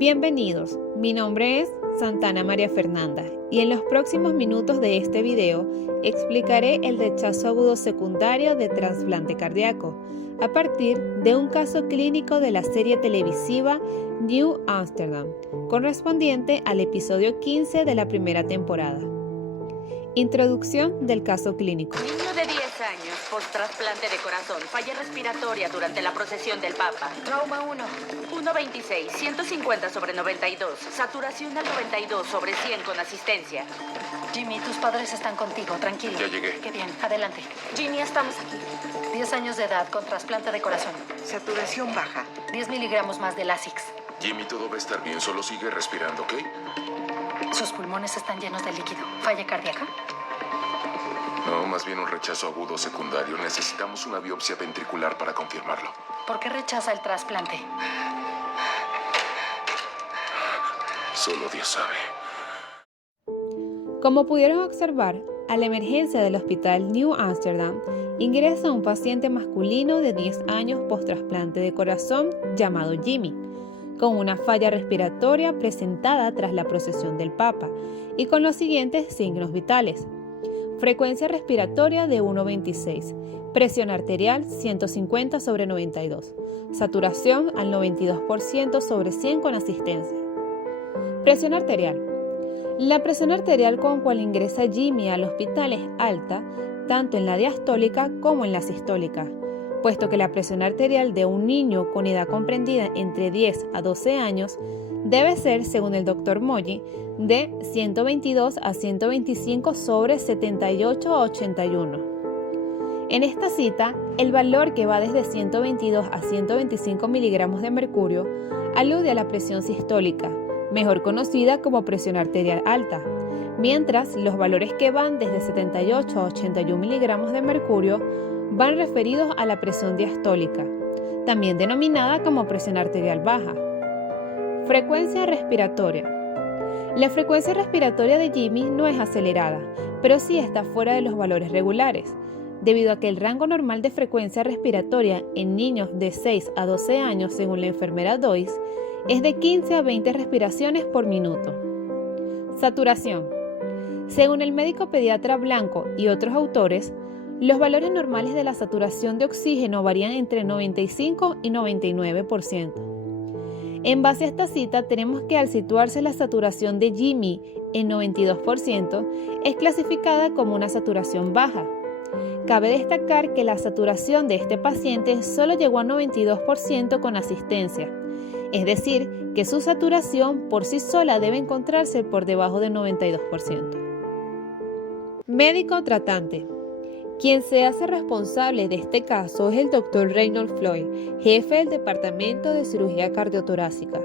Bienvenidos, mi nombre es Santana María Fernanda y en los próximos minutos de este video explicaré el rechazo agudo secundario de trasplante cardíaco a partir de un caso clínico de la serie televisiva New Amsterdam, correspondiente al episodio 15 de la primera temporada. Introducción del caso clínico. Niño de 10 años, post-trasplante de corazón, falla respiratoria durante la procesión del Papa. Trauma 1. 1.26, 150/92, saturación al 92/100 con asistencia. Jimmy, tus padres están contigo, tranquilo. Ya llegué. Qué bien, adelante. Jimmy, estamos aquí. 10 años de edad con trasplante de corazón. Saturación baja. 10 miligramos más de Lasix. Jimmy, todo va a estar bien, solo sigue respirando, ¿ok? Sus pulmones están llenos de líquido. ¿Falla cardíaca? No, más bien un rechazo agudo secundario. Necesitamos una biopsia ventricular para confirmarlo. ¿Por qué rechaza el trasplante? Solo Dios sabe. Como pudieron observar, a la emergencia del hospital New Amsterdam ingresa un paciente masculino de 10 años post-trasplante de corazón llamado Jimmy, con una falla respiratoria presentada tras la procesión del Papa y con los siguientes signos vitales: frecuencia respiratoria de 1.26, presión arterial 150/92, saturación al 92/100 con asistencia. Presión arterial. La presión arterial con cual ingresa Jimmy al hospital es alta, tanto en la diastólica como en la sistólica, puesto que la presión arterial de un niño con edad comprendida entre 10 a 12 años debe ser, según el Dr. Moji, de 122 a 125/78 a 81. En esta cita, el valor que va desde 122 a 125 miligramos de mercurio alude a la presión sistólica, mejor conocida como presión arterial alta, mientras los valores que van desde 78 a 81 miligramos de mercurio van referidos a la presión diastólica, también denominada como presión arterial baja. Frecuencia respiratoria. La frecuencia respiratoria de Jimmy no es acelerada, pero sí está fuera de los valores regulares, debido a que el rango normal de frecuencia respiratoria en niños de 6 a 12 años, según la enfermera Doyce, es de 15 a 20 respiraciones por minuto. Saturación. Según el médico pediatra Blanco y otros autores, los valores normales de la saturación de oxígeno varían entre 95 y 99%. En base a esta cita, tenemos que al situarse la saturación de Jimmy en 92%, es clasificada como una saturación baja. Cabe destacar que la saturación de este paciente solo llegó a 92% con asistencia, es decir, que su saturación por sí sola debe encontrarse por debajo de 92%. Médico tratante. Quien se hace responsable de este caso es el Dr. Reynold Floyd, jefe del Departamento de Cirugía Cardiotorácica.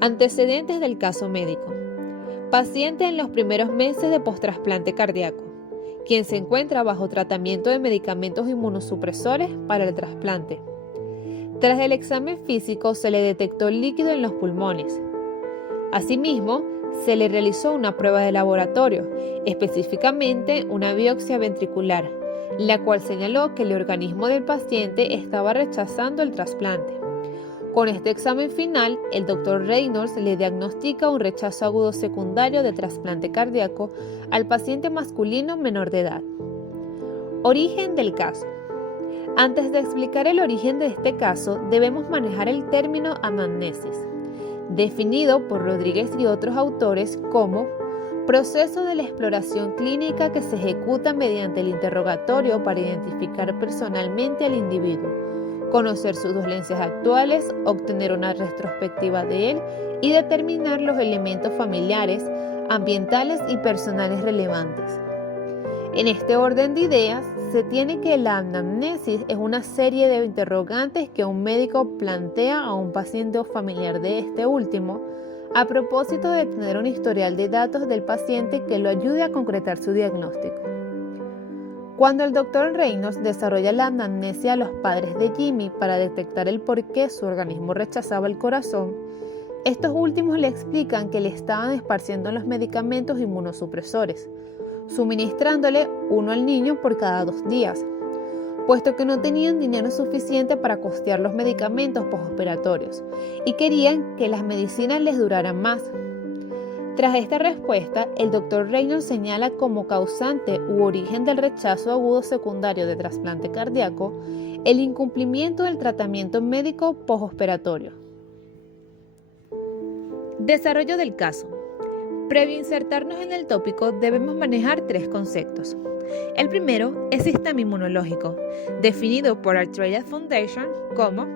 Antecedentes del caso médico. Paciente en los primeros meses de postrasplante cardíaco, quien se encuentra bajo tratamiento de medicamentos inmunosupresores para el trasplante. Tras el examen físico se le detectó líquido en los pulmones. Asimismo, se le realizó una prueba de laboratorio, específicamente una biopsia ventricular, la cual señaló que el organismo del paciente estaba rechazando el trasplante. Con este examen final, el Dr. Reynolds le diagnostica un rechazo agudo secundario de trasplante cardíaco al paciente masculino menor de edad. Origen del caso. Antes de explicar el origen de este caso, debemos manejar el término anamnesis, definido por Rodríguez y otros autores como proceso de la exploración clínica que se ejecuta mediante el interrogatorio para identificar personalmente al individuo, conocer sus dolencias actuales, obtener una retrospectiva de él y determinar los elementos familiares, ambientales y personales relevantes. En este orden de ideas, se tiene que la anamnesis es una serie de interrogantes que un médico plantea a un paciente o familiar de este último a propósito de tener un historial de datos del paciente que lo ayude a concretar su diagnóstico. Cuando el Dr. Reynolds desarrolla la anamnesia a los padres de Jimmy para detectar el por qué su organismo rechazaba el corazón, estos últimos le explican que le estaban esparciendo los medicamentos inmunosupresores, suministrándole uno al niño por cada 2 días, puesto que no tenían dinero suficiente para costear los medicamentos postoperatorios y querían que las medicinas les duraran más. Tras esta respuesta, el Dr. Reynolds señala como causante u origen del rechazo agudo secundario de trasplante cardíaco el incumplimiento del tratamiento médico postoperatorio. Desarrollo del caso. Previo a insertarnos en el tópico, debemos manejar 3 conceptos. El primero es sistema inmunológico, definido por Arthritis Foundation como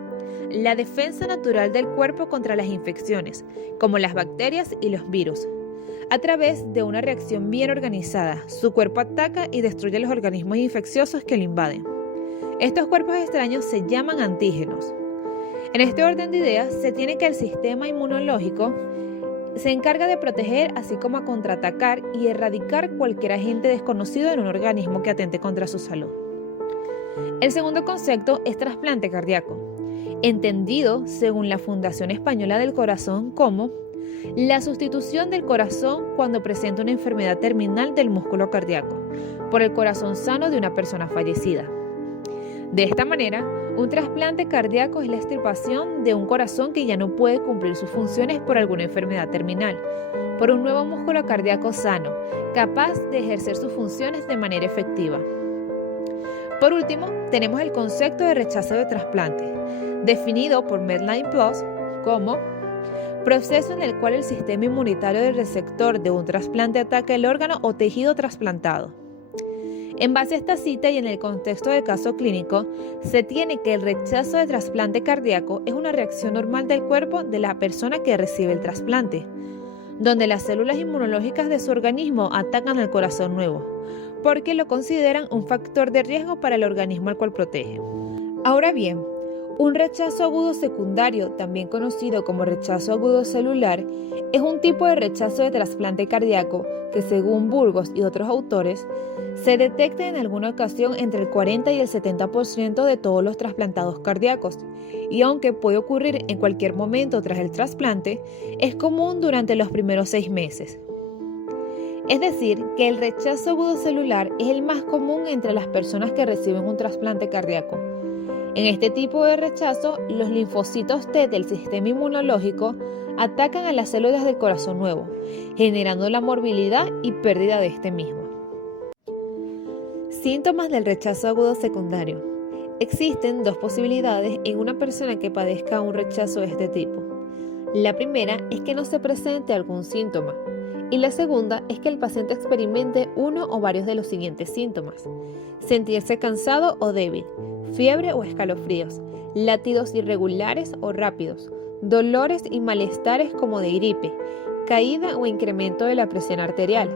la defensa natural del cuerpo contra las infecciones, como las bacterias y los virus. A través de una reacción bien organizada, su cuerpo ataca y destruye los organismos infecciosos que lo invaden. Estos cuerpos extraños se llaman antígenos. En este orden de ideas, se tiene que el sistema inmunológico se encarga de proteger, así como a contraatacar y erradicar cualquier agente desconocido en un organismo que atente contra su salud. El segundo concepto es trasplante cardíaco, entendido según la Fundación Española del Corazón como la sustitución del corazón cuando presenta una enfermedad terminal del músculo cardíaco por el corazón sano de una persona fallecida. De esta manera, un trasplante cardíaco es la extirpación de un corazón que ya no puede cumplir sus funciones por alguna enfermedad terminal, por un nuevo músculo cardíaco sano, capaz de ejercer sus funciones de manera efectiva. Por último, tenemos el concepto de rechazo de trasplante, definido por Medline Plus como proceso en el cual el sistema inmunitario del receptor de un trasplante ataca el órgano o tejido trasplantado. En base a esta cita y en el contexto del caso clínico, se tiene que el rechazo de trasplante cardíaco es una reacción normal del cuerpo de la persona que recibe el trasplante, donde las células inmunológicas de su organismo atacan al corazón nuevo, porque lo consideran un factor de riesgo para el organismo al cual protege. Ahora bien, un rechazo agudo secundario, también conocido como rechazo agudo celular, es un tipo de rechazo de trasplante cardíaco que, según Burgos y otros autores, se detecta en alguna ocasión entre el 40 y el 70% de todos los trasplantados cardíacos, y aunque puede ocurrir en cualquier momento tras el trasplante, es común durante los primeros 6 meses. Es decir, que el rechazo agudo celular es el más común entre las personas que reciben un trasplante cardíaco. En este tipo de rechazo, los linfocitos T del sistema inmunológico atacan a las células del corazón nuevo, generando la morbilidad y pérdida de este mismo. Síntomas del rechazo agudo secundario. Existen 2 posibilidades en una persona que padezca un rechazo de este tipo. La primera es que no se presente algún síntoma, y la segunda es que el paciente experimente uno o varios de los siguientes síntomas: sentirse cansado o débil, fiebre o escalofríos, latidos irregulares o rápidos, dolores y malestares como de gripe, caída o incremento de la presión arterial,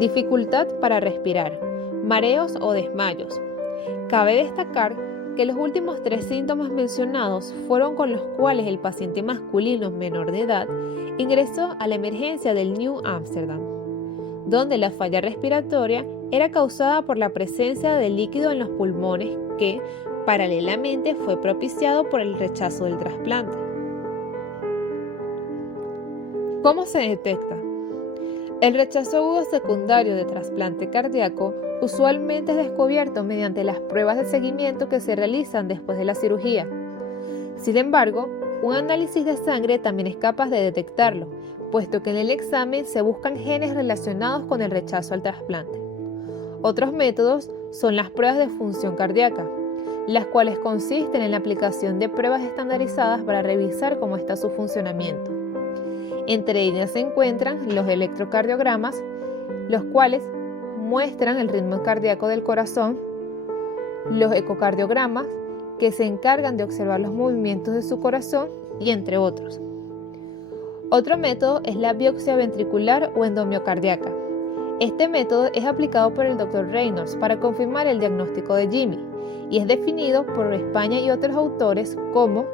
dificultad para respirar, mareos o desmayos. Cabe destacar que los últimos 3 síntomas mencionados fueron con los cuales el paciente masculino menor de edad ingresó a la emergencia del New Amsterdam, donde la falla respiratoria era causada por la presencia de líquido en los pulmones que, paralelamente, fue propiciado por el rechazo del trasplante. ¿Cómo se detecta? El rechazo agudo secundario de trasplante cardíaco usualmente es descubierto mediante las pruebas de seguimiento que se realizan después de la cirugía. Sin embargo, un análisis de sangre también es capaz de detectarlo, puesto que en el examen se buscan genes relacionados con el rechazo al trasplante. Otros métodos son las pruebas de función cardíaca, las cuales consisten en la aplicación de pruebas estandarizadas para revisar cómo está su funcionamiento. Entre ellas se encuentran los electrocardiogramas, los cuales muestran el ritmo cardíaco del corazón, los ecocardiogramas, que se encargan de observar los movimientos de su corazón, y entre otros. Otro método es la biopsia ventricular o endomiocardíaca. Este método es aplicado por el Dr. Reynolds para confirmar el diagnóstico de Jimmy y es definido por España y otros autores como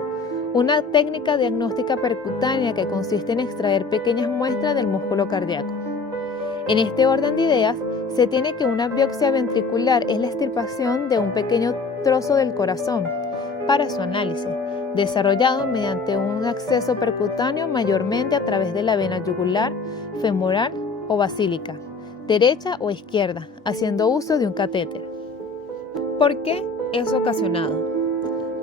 una técnica diagnóstica percutánea que consiste en extraer pequeñas muestras del músculo cardíaco. En este orden de ideas, se tiene que una biopsia ventricular es la extirpación de un pequeño trozo del corazón para su análisis, desarrollado mediante un acceso percutáneo mayormente a través de la vena yugular, femoral o basílica, derecha o izquierda, haciendo uso de un catéter. ¿Por qué es ocasionado.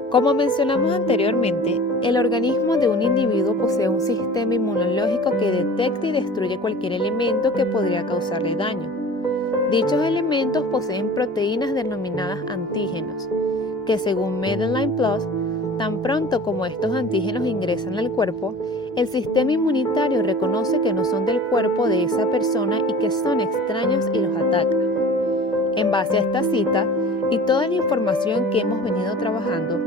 Como mencionamos anteriormente, el organismo de un individuo posee un sistema inmunológico que detecta y destruye cualquier elemento que podría causarle daño. Dichos elementos poseen proteínas denominadas antígenos, que según Medline Plus, tan pronto como estos antígenos ingresan al cuerpo, el sistema inmunitario reconoce que no son del cuerpo de esa persona y que son extraños y los ataca. En base a esta cita y toda la información que hemos venido trabajando,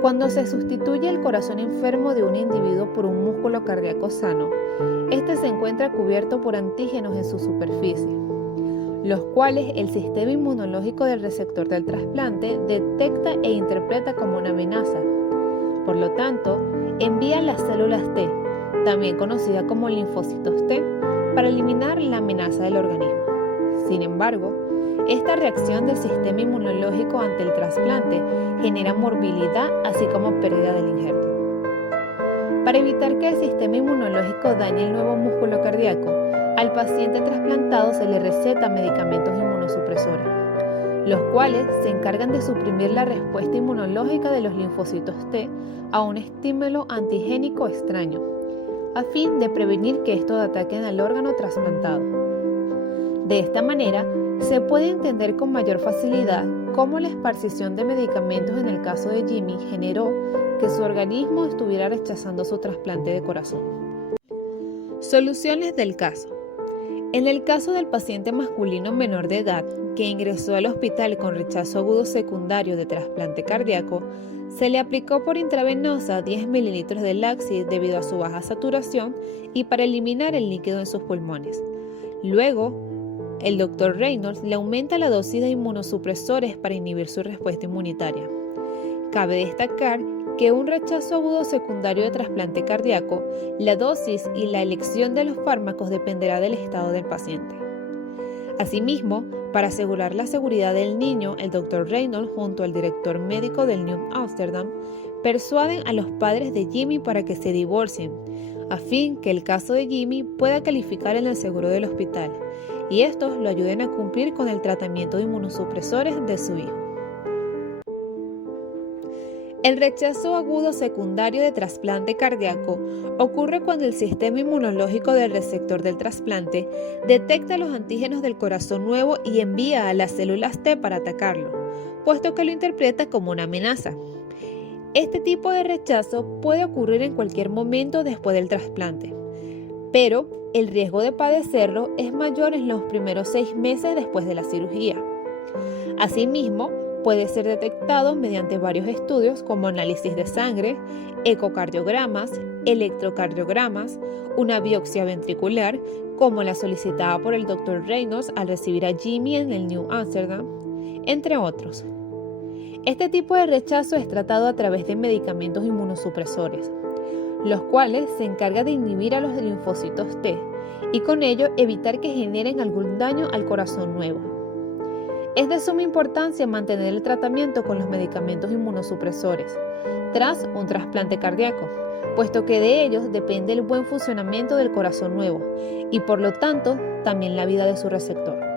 cuando se sustituye el corazón enfermo de un individuo por un músculo cardíaco sano, este se encuentra cubierto por antígenos en su superficie, los cuales el sistema inmunológico del receptor del trasplante detecta e interpreta como una amenaza. Por lo tanto, envía las células T, también conocidas como linfocitos T, para eliminar la amenaza del organismo. Sin embargo, esta reacción del sistema inmunológico ante el trasplante genera morbilidad así como pérdida del injerto. Para evitar que el sistema inmunológico dañe el nuevo músculo cardíaco, al paciente trasplantado se le receta medicamentos inmunosupresores, los cuales se encargan de suprimir la respuesta inmunológica de los linfocitos T a un estímulo antigénico extraño, a fin de prevenir que estos ataquen al órgano trasplantado. De esta manera, se puede entender con mayor facilidad cómo la esparcición de medicamentos en el caso de Jimmy generó que su organismo estuviera rechazando su trasplante de corazón. Soluciones del caso. En el caso del paciente masculino menor de edad que ingresó al hospital con rechazo agudo secundario de trasplante cardíaco, se le aplicó por intravenosa 10 mililitros de Laxid debido a su baja saturación y para eliminar el líquido en sus pulmones. Luego, el Dr. Reynolds le aumenta la dosis de inmunosupresores para inhibir su respuesta inmunitaria. Cabe destacar que un rechazo agudo secundario de trasplante cardíaco, la dosis y la elección de los fármacos dependerá del estado del paciente. Asimismo, para asegurar la seguridad del niño, el Dr. Reynolds, junto al director médico del New Amsterdam, persuaden a los padres de Jimmy para que se divorcien, a fin que el caso de Jimmy pueda calificar en el seguro del hospital, y estos lo ayuden a cumplir con el tratamiento de inmunosupresores de su hijo. El rechazo agudo secundario de trasplante cardíaco ocurre cuando el sistema inmunológico del receptor del trasplante detecta los antígenos del corazón nuevo y envía a las células T para atacarlo, puesto que lo interpreta como una amenaza. Este tipo de rechazo puede ocurrir en cualquier momento después del trasplante, pero el riesgo de padecerlo es mayor en los primeros 6 meses después de la cirugía. Asimismo, puede ser detectado mediante varios estudios como análisis de sangre, ecocardiogramas, electrocardiogramas, una biopsia ventricular, como la solicitada por el Dr. Reynolds al recibir a Jimmy en el New Amsterdam, entre otros. Este tipo de rechazo es tratado a través de medicamentos inmunosupresores, los cuales se encargan de inhibir a los linfocitos T y con ello evitar que generen algún daño al corazón nuevo. Es de suma importancia mantener el tratamiento con los medicamentos inmunosupresores tras un trasplante cardíaco, puesto que de ellos depende el buen funcionamiento del corazón nuevo y por lo tanto también la vida de su receptor.